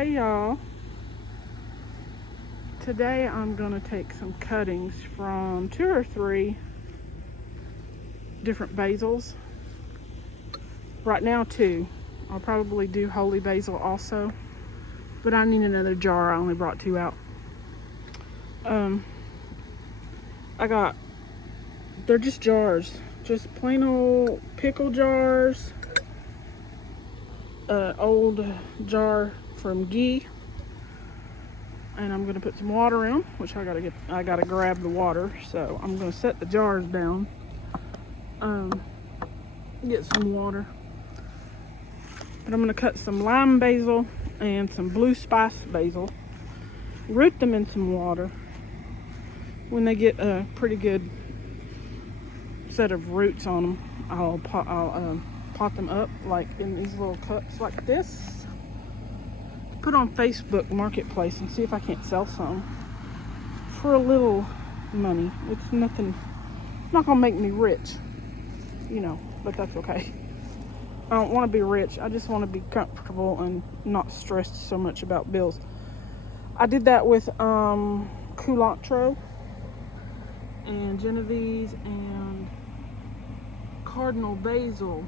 Hey y'all, today I'm going to take some cuttings from 2 or 3 different basils. Right now 2. I'll probably do holy basil also, but I need another jar. I only brought 2 out. They're just jars, just plain old pickle jars. Old jar from ghee. And I'm gonna put some water in them, which I gotta grab the water. So I'm gonna set the jars down. Get some water. But I'm gonna cut some lime basil and some blue spice basil. Root them in some water. When they get a pretty good set of roots on them, I'll pot them up like in these little cups like this. Put on Facebook Marketplace and see if I can't sell some for a little money. It's nothing, not gonna make me rich, but that's okay. I don't want to be rich. I just want to be comfortable and not stressed so much about bills. I did that with culantro and Genovese and cardinal basil.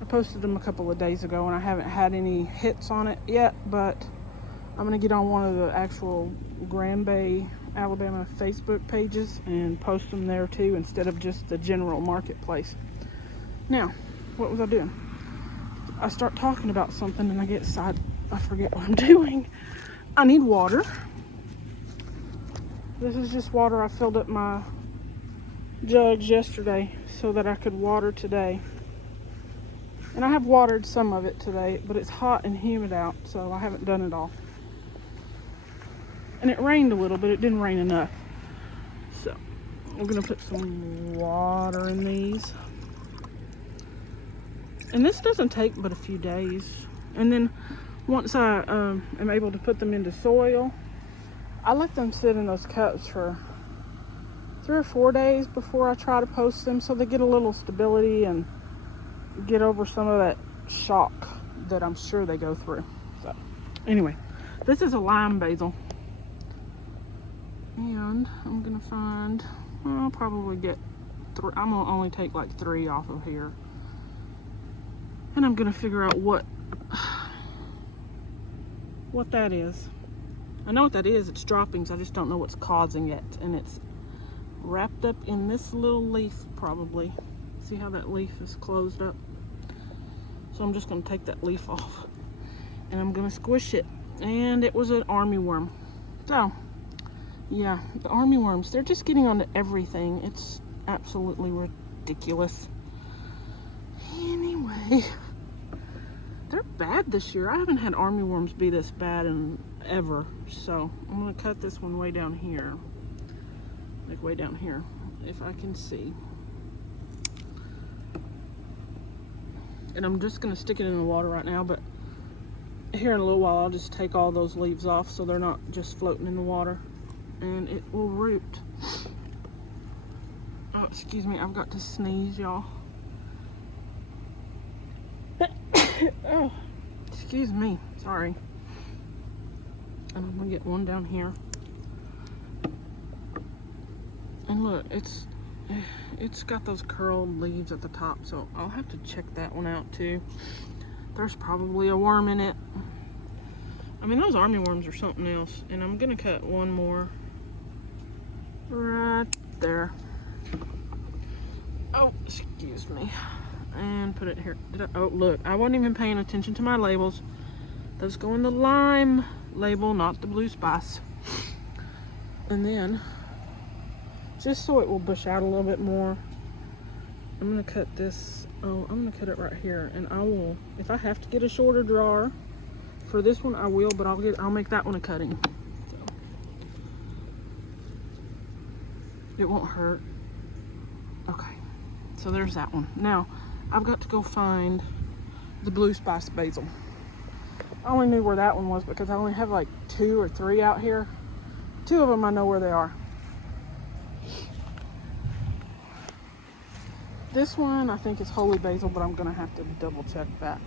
I posted them a couple of days ago and I haven't had any hits on it yet, but I'm going to get on one of the actual Grand Bay, Alabama Facebook pages and post them there too instead of just the general marketplace. Now, what was I doing? I start talking about something and I get side, I forget what I'm doing. I need water. This is just water. I filled up my jugs yesterday so that I could water today. And I have watered some of it today, but it's hot and humid out, so I haven't done it all. And it rained a little, but it didn't rain enough. So I'm gonna put some water in these. And this doesn't take but a few days. And then once I am able to put them into soil, I let them sit in those cups for 3 or 4 days before I try to post them, so they get a little stability and get over some of that shock that I'm sure they go through. So anyway, this is a lime basil, and I'm gonna find, I'll probably get 3. I'm gonna only take like 3 off of here, and I'm gonna figure out what that is. I know what that is. It's droppings. I just don't know what's causing it, and it's wrapped up in this little leaf probably. See how that leaf is closed up? So I'm just going to take that leaf off and I'm going to squish it. And it was an armyworm. So, yeah, the armyworms, they're just getting onto everything. It's absolutely ridiculous. Anyway, they're bad this year. I haven't had armyworms be this bad in ever. So I'm going to cut this one way down here. Like way down here, if I can see. And I'm just going to stick it in the water right now, but here in a little while I'll just take all those leaves off so they're not just floating in the water, and it will root. Oh, excuse me, I've got to sneeze, y'all. Oh, excuse me, sorry. And I'm going to get one down here. And look, it's got those curled leaves at the top, so I'll have to check that one out too. There's probably a worm in it. I mean, those armyworms are something else. And I'm gonna cut one more right there. Oh, excuse me. And put it here. Oh, look, I wasn't even paying attention to my labels. Those go in the lime label, not the blue spice. And then, just so it will bush out a little bit more, I'm gonna cut this. Oh, I'm gonna cut it right here, and I will, if I have to get a shorter jar for this one, I will, but I'll make that one a cutting. So, it won't hurt. Okay, so there's that one. Now I've got to go find the blue spice basil. I only knew where that one was because I only have like 2 or 3 out here. 2 of them I know where they are. This one I think is holy basil, but I'm gonna have to double check that.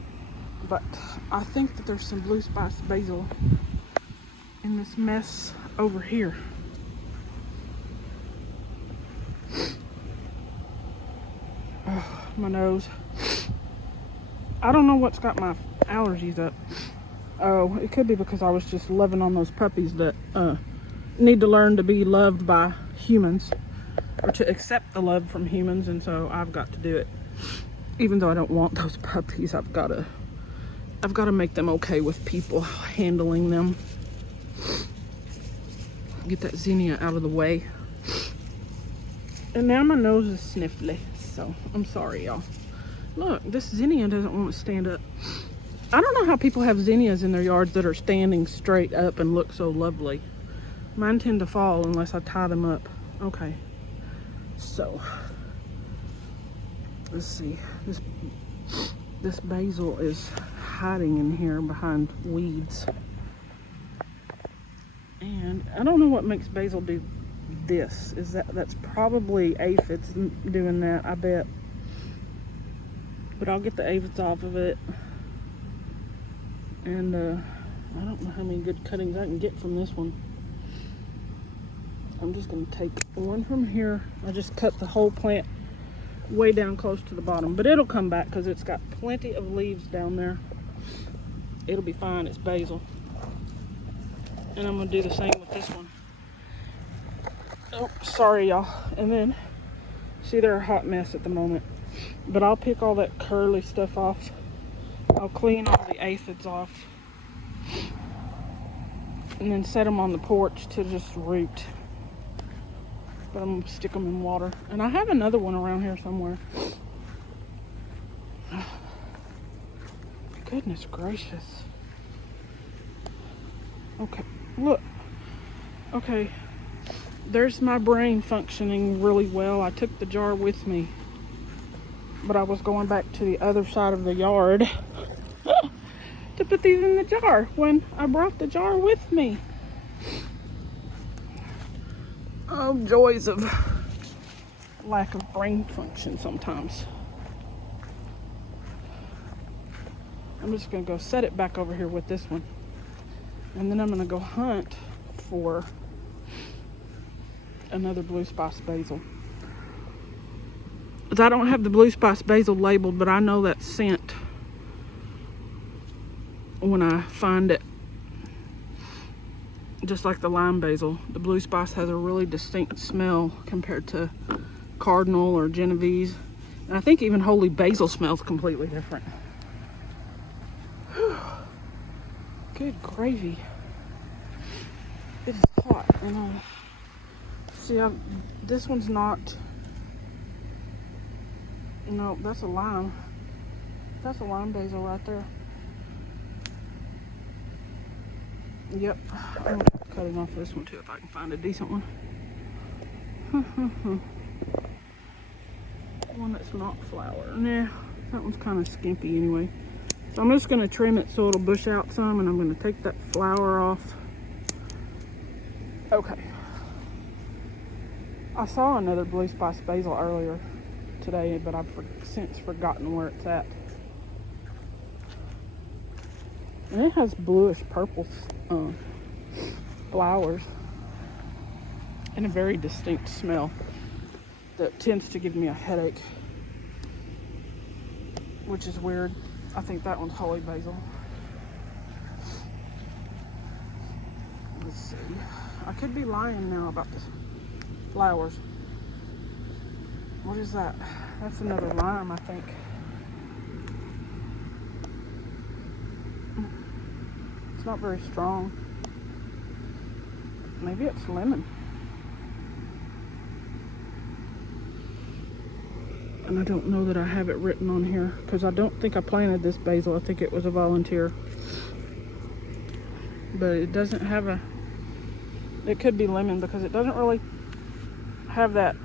But I think that there's some blue spice basil in this mess over here. Oh, my nose. I don't know what's got my allergies up. Oh, it could be because I was just loving on those puppies that need to learn to be loved by humans, or to accept the love from humans, and so I've got to do it. Even though I don't want those puppies, I've got to make them okay with people handling them. Get that zinnia out of the way. And now my nose is sniffly, so I'm sorry, y'all. Look, this zinnia doesn't want to stand up. I don't know how people have zinnias in their yards that are standing straight up and look so lovely. Mine tend to fall unless I tie them up. Okay, so let's see. This basil is hiding in here behind weeds. And I don't know what makes basil do this. That's probably aphids doing that, I bet. But I'll get the aphids off of it. And I don't know how many good cuttings I can get from this one. I'm just going to take one from here. I just cut the whole plant way down close to the bottom. But it'll come back because it's got plenty of leaves down there. It'll be fine. It's basil. And I'm going to do the same with this one. Oh, sorry, y'all. And then, see, they're a hot mess at the moment. But I'll pick all that curly stuff off. I'll clean all the aphids off. And then set them on the porch to just root. But I'm going to stick them in water. And I have another one around here somewhere. Goodness gracious. Okay, look. Okay, there's my brain functioning really well. I took the jar with me, but I was going back to the other side of the yard to put these in the jar when I brought the jar with me. Oh, joys of lack of brain function sometimes. I'm just gonna go set it back over here with this one. And then I'm gonna go hunt for another blue spice basil. I don't have the blue spice basil labeled, but I know that scent when I find it. Just like the lime basil, the blue spice has a really distinct smell compared to cardinal or Genovese. And I think even holy basil smells completely different. Whew. Good gravy. It is hot. And see, this one's not. No, that's a lime. That's a lime basil right there. Yep. I'm cutting off this one too if I can find a decent one. One that's not flower. Nah, that one's kind of skimpy anyway. So I'm just going to trim it so it'll bush out some, and I'm going to take that flower off. Okay. I saw another blue spice basil earlier today, but I've since forgotten where it's at. And it has bluish purple flowers and a very distinct smell that tends to give me a headache, which is weird. I think that one's holy basil. Let's see. I could be lying now about the flowers. What is that? That's another lime, I think. It's not very strong. Maybe it's lemon. And I don't know that I have it written on here because I don't think I planted this basil. I think it was a volunteer. But it doesn't have a... It could be lemon because it doesn't really have that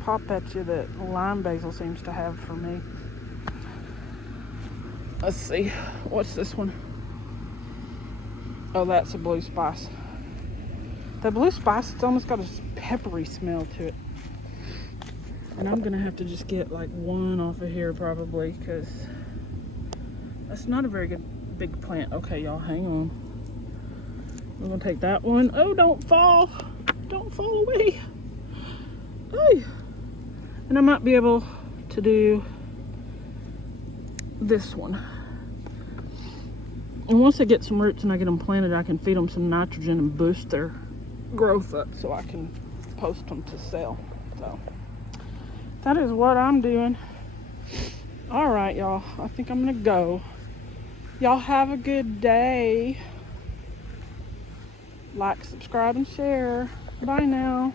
pop at you that lime basil seems to have for me. Let's see. What's this one? Oh, that's a blue spice. The blue spice, it's almost got a peppery smell to it. And I'm going to have to just get like one off of here probably because That's not a very good big plant. Okay, y'all, hang on. We're gonna take that one. Oh, don't fall. Don't fall away. Hey. And I might be able to do this one. And once I get some roots and I get them planted, I can feed them some nitrogen and boost their growth up so I can post them to sell. So that is what I'm doing. All right, y'all, I think I'm gonna go. Y'all have a good day. Like, subscribe, and share. Bye now.